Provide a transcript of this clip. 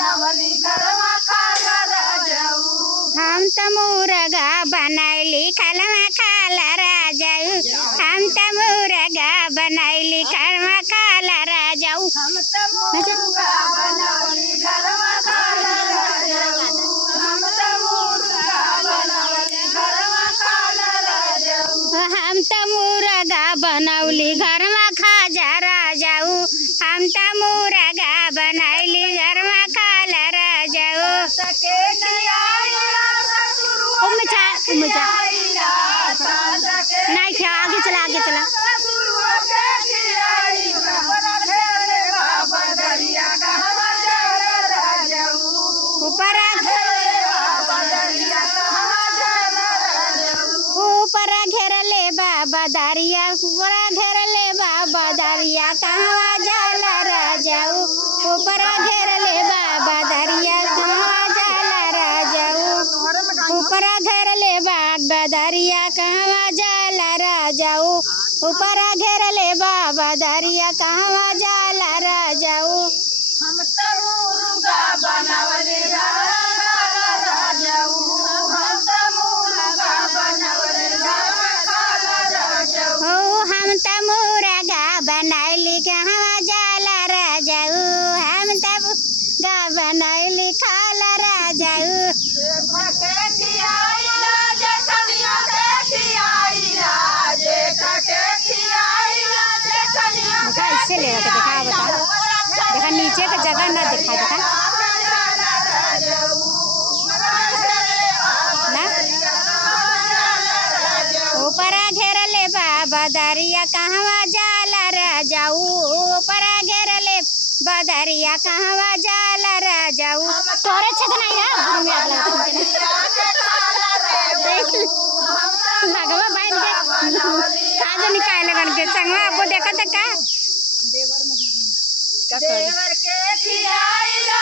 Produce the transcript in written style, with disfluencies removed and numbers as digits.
बनवली घरवा खाला राजाऊ। हम त मुर्गा बनैली खलमा खाला राजाऊ। हम त मुर्गा बनैली खलमा खाला राजाऊ। हम त मुर्गा बनवली घरवा खाला राजाऊ। हम त मुर्गा बनवली घरवा खाला राजाऊ। हम त मुर्गा बनौली घरमा खाजा राजाऊ। हम त मुर्गा बनैली घरमा खाला राजाऊ। सके खियाइला ससुरुआ उमचा खियाइला सके नहीं खिया, आगे चला आगे चला। ससुरुआ के खियाइला बड़ा ढेरे बाबा दरिया कहवा जाला राजाऊ। ऊपर बाबा दरिया कहवा जाला राजाऊ। ऊपर घेरले बाबा दरिया, ऊपर घेरले बाबा दरिया कहवा जाला राजाऊ। ऊपर घेरले बाबा दरिया कहवा जाला राजाऊ। ऊपर घेरले बाबा दरिया कहवा जाला राजाऊ। ऊपर घेरले बाबा दरिया कहवा जाला राजाऊ। हम त मुर्गा बनवली घरवा खाला राजाऊ। हम त मुर्गा बनवली घरवा खाला राजाऊ। हो हम त मुर्गा बनैली कहवा जाला राजाऊ। हम त मुर्गा बनैली खाला राजाऊ। जेठके खियाइला जेठनिया के खियाइला जेठके खियाइला जेठनिया देखा इससे ले के देखा बता, देखा नीचे का जगह ना दिखा देखा ना। ऊपर घेरले बाबा दरिया कहवा जाला राजाऊ। ऊपर घेरले बदरिया कहवा जाला राजाऊ। तोरे छत नहीं है गुरु में अगला लगवा बैठ के आज निकाल लगन के संगवा आपको देखा था का देवर में देवर के खियाइला